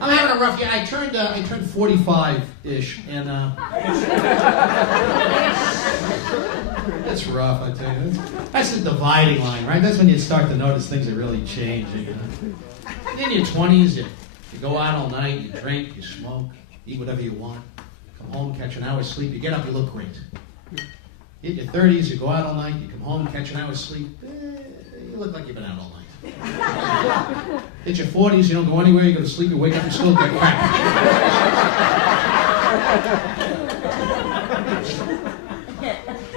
I'm having a rough year. I turned 45-ish, and it's rough, I tell you. That's the dividing line, right? That's when you start to notice things are really changing. In your 20s, you go out all night, you drink, you smoke, eat whatever you want, come home, catch an hour's sleep, you get up, you look great. In your 30s, you go out all night, you come home, catch an hour's sleep, you look like you've been out all night. Hit your 40s, you don't go anywhere, you go to sleep, you wake up, you still get crap.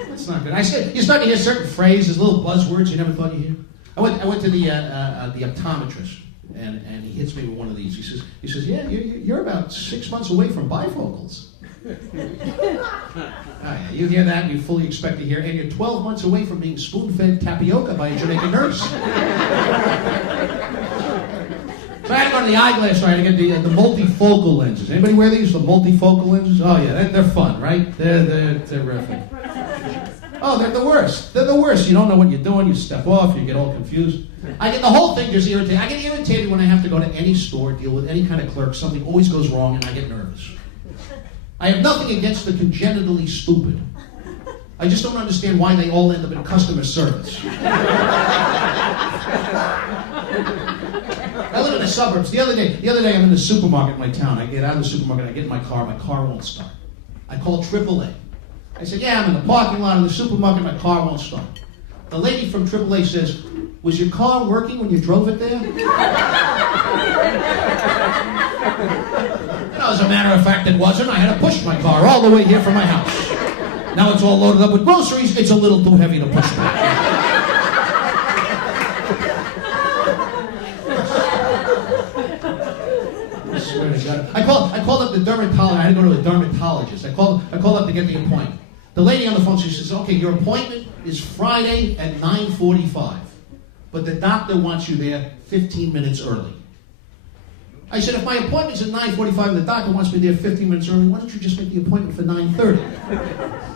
That's not good. I said, you start to hear certain phrases, little buzzwords you never thought you'd hear. I went to the optometrist, and he hits me with one of these. He says, yeah, you're about 6 months away from bifocals. Yeah, you hear that, and you fully expect to hear, and you're 12 months away from being spoon-fed tapioca by a Jamaican nurse. So I had to go to the eyeglass store. I had to get the multifocal lenses. Anybody wear these, the multifocal lenses? Oh yeah, they're fun, right? They're terrific. Oh, they're the worst. They're the worst. You don't know what you're doing. You step off. You get all confused. The whole thing just irritated. I get irritated when I have to go to any store, deal with any kind of clerk. Something always goes wrong, and I get nervous. I have nothing against the congenitally stupid. I just don't understand why they all end up in customer service. I live in the suburbs. The other day I'm in the supermarket in my town. I get out of the supermarket, I get in my car won't start. I call AAA. I said, yeah, I'm in the parking lot of the supermarket, my car won't start. The lady from AAA says, was your car working when you drove it there? As a matter of fact, it wasn't. I had to push my car all the way here from my house. Now it's all loaded up with groceries. It's a little too heavy to push back. I swear to God. I called up the dermatologist. I had to go to a dermatologist. I called up to get the appointment. The lady on the phone, she says, okay, your appointment is Friday at 9:45. But the doctor wants you there 15 minutes early. I said, if my appointment's at 9:45 and the doctor wants me there 15 minutes early, why don't you just make the appointment for 9:30?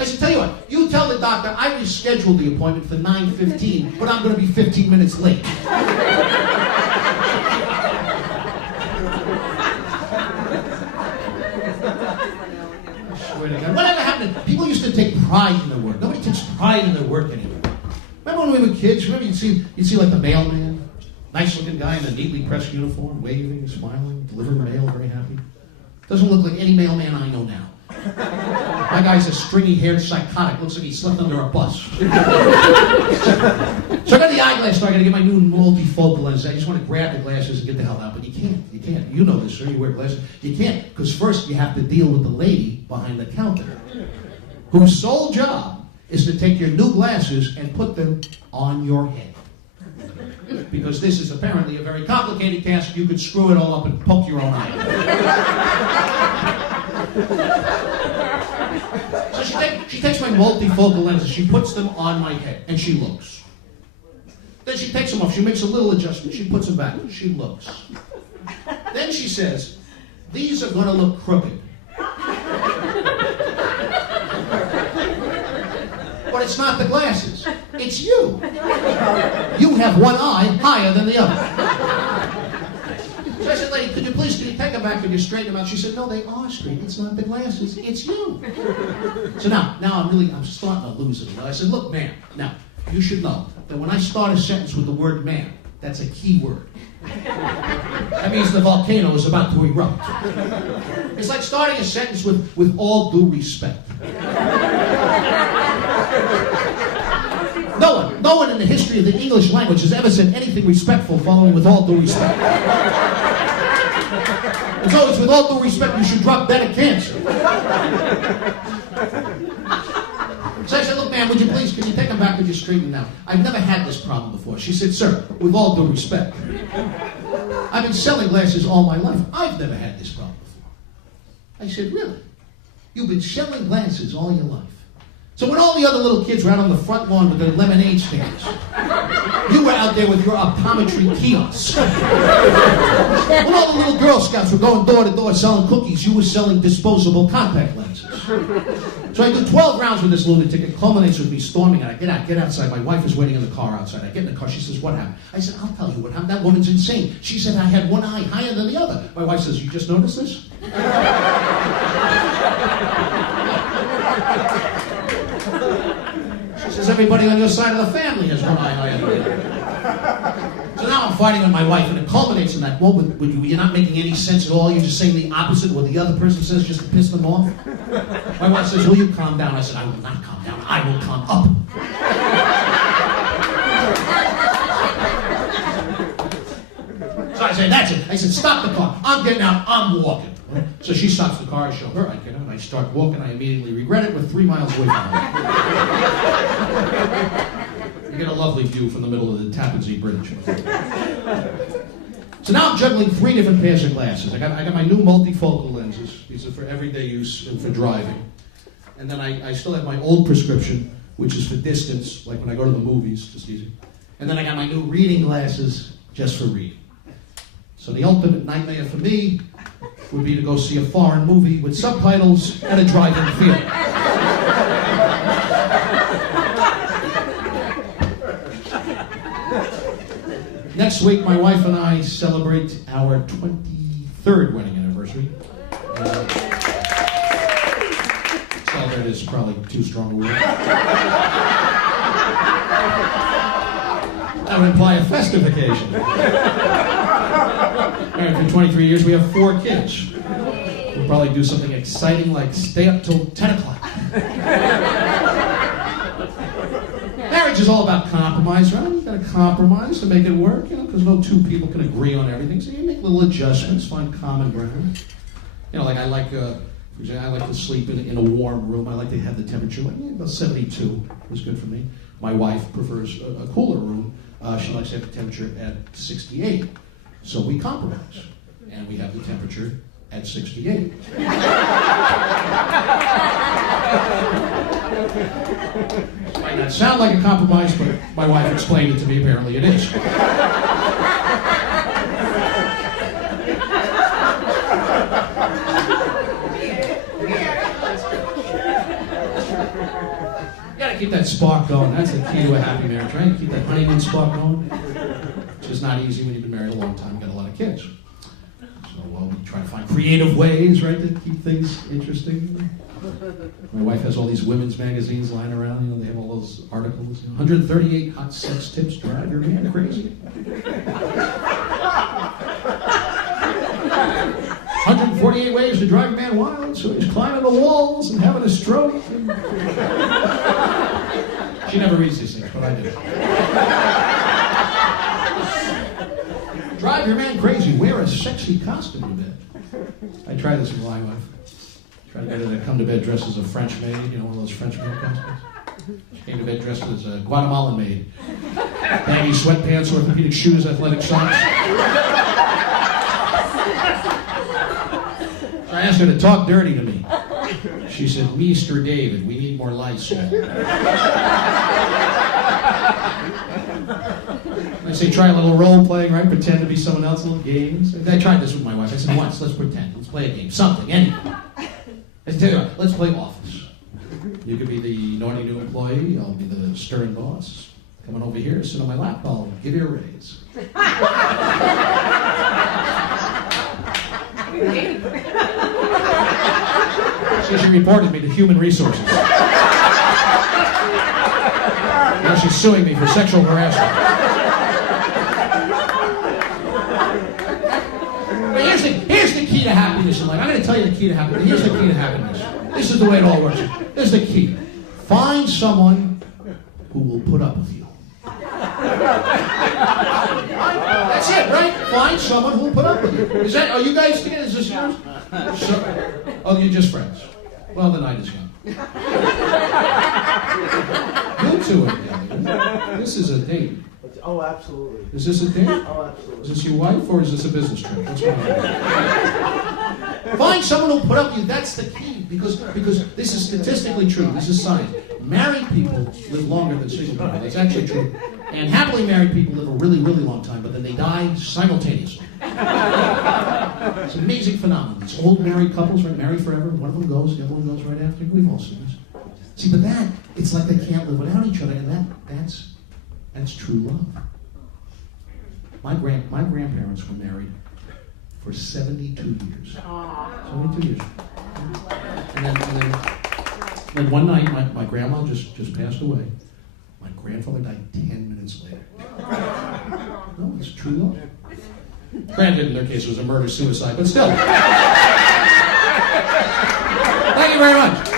I said, tell you what, you tell the doctor I rescheduled the appointment for 9:15, but I'm going to be 15 minutes late. I swear to God. Whatever happened? People used to take pride in their work. Nobody takes pride in their work anymore. Remember when we were kids? Remember you'd see like the mailman? Nice-looking guy in a neatly pressed uniform, waving, smiling, delivering mail, very happy. Doesn't look like any mailman I know now. My guy's a stringy-haired psychotic. Looks like he slept under a bus. So I got the eyeglass store. I got to get my new multifocal lenses. I just want to grab the glasses and get the hell out. But you can't. You can't. You know this, sir. You wear glasses. You can't. Because first you have to deal with the lady behind the counter, whose sole job is to take your new glasses and put them on your head. Because this is apparently a very complicated task. You could screw it all up and poke your own eye. So she takes my multifocal lenses, she puts them on my head, and she looks. Then she takes them off, she makes a little adjustment, she puts them back, she looks. Then she says, these are going to look crooked. But it's not the glasses. It's you. You have one eye higher than the other. So I said, lady, could you take them back, could you straighten them out? She said, no, they are straight. It's not the glasses. It's you. So now I'm starting to lose it. I said, look, ma'am, now, you should know that when I start a sentence with the word ma'am, that's a key word. That means the volcano is about to erupt. It's like starting a sentence with all due respect. No one in the history of the English language has ever said anything respectful following with all due respect. It's always with all due respect, you should drop dead of cancer. So I said, look, ma'am, would you please, can you take them back, would you straighten them out? I've never had this problem before. She said, sir, with all due respect, I've been selling glasses all my life. I've never had this problem before. I said, really? You've been selling glasses all your life? So when all the other little kids were out on the front lawn with their lemonade stands, you were out there with your optometry kiosk. When all the little Girl Scouts were going door to door selling cookies, you were selling disposable contact lenses. So I do 12 rounds with this lunatic. It culminates with me storming out. I get outside. My wife is waiting in the car outside. I get in the car. She says, what happened? I said, I'll tell you what happened. That woman's insane. She said I had one eye higher than the other. My wife says, you just noticed this? She says, everybody on your side of the family has one eye higher than the other. So now I'm fighting with my wife, and it culminates in that moment when you're not making any sense at all. You're just saying the opposite of what the other person says just to piss them off. My wife says, will you calm down? I said, I will not calm down. I will calm up. So I said, that's it. I said, stop the car. I'm getting out. I'm walking. So she stops the car. I show her. I get out. I start walking. I immediately regret it. We're 3 miles away from her. You get a lovely view from the middle of the Tappan Zee Bridge. So now I'm juggling 3 different pairs of glasses. I got my new multifocal lenses. These are for everyday use and for driving. And then I still have my old prescription, which is for distance, like when I go to the movies, just easy. And then I got my new reading glasses, just for reading. So the ultimate nightmare for me would be to go see a foreign movie with subtitles at a drive-in theater. Next week, my wife and I celebrate our 23rd wedding anniversary. Celebrate is probably too strong a word. That would imply a festive occasion. Married for 23 years, we have 4 kids. We'll probably do something exciting like stay up till 10 o'clock. Marriage is all about compromise, right? You've got to compromise to make it work, because no 2 people can agree on everything. So you make little adjustments, find common ground. Like I like, for example, I like to sleep in a warm room. I like to have the temperature about 72 is good for me. My wife prefers a cooler room. She likes to have the temperature at 68. So we compromise, and we have the temperature at 68. It might not sound like a compromise, but my wife explained it to me. Apparently it is. You gotta keep that spark going. That's the key to a happy marriage, right? Keep that honeymoon spark going. Which is not easy when you've been married a long time, got a lot of kids. So, we try to find creative ways, right, to keep things interesting. My wife has all these women's magazines lying around. They have all those articles. 138 hot sex tips drive your man crazy. 148 ways to drive a man wild, so he's climbing the walls and having a stroke. She never reads these things, but I do. Drive your man crazy. Wear a sexy costume to bed. I tried this with my wife. Try to get her to come to bed dressed as a French maid, one of those French maid costumes. She came to bed dressed as a Guatemalan maid. Baggy sweatpants, orthopedic shoes, athletic socks. So I asked her to talk dirty to me. She said, Mr. David, we need more Lysol. I say, try a little role playing, right? Pretend to be someone else, a little games. I tried this with my wife. I said, once, let's pretend. Let's play a game. Something, anything. I tell you what, let's play Office. You could be the naughty new employee. I'll be the stern boss. Come on over here, sit on my lap. I'll give you a raise. She reported me to Human Resources. Now she's suing me for sexual harassment. But here's the key to happiness in life. I'm going to tell you the key to happiness. Here's the key to happiness. This is the way it all works. This is the key. Find someone who will put up with you. That's it, right? Find someone who will put up with you. Are you guys together? Is this yours? Oh, you're just friends. Well, the night is young. You two are together. This is a date. Oh, absolutely. Is this a date? Oh, absolutely. Is this your wife or is this a business trip? What's going on? Find someone who'll put up with you. That's the key. because this is statistically true. This is science. Married people live longer than single people. That's actually true. And happily married people live a really, really long time, but then they die simultaneously. It's an amazing phenomenon. These old married couples, right, married forever, one of them goes, the other one goes right after. We've all seen this. See, but that, it's like they can't live without each other, and that's true love. My grandparents were married for 72 years. 72 years. And then one night, my grandma just passed away. My grandfather died 10 minutes later. No, it's true love. Granted, in their case, it was a murder-suicide, but still. Thank you very much.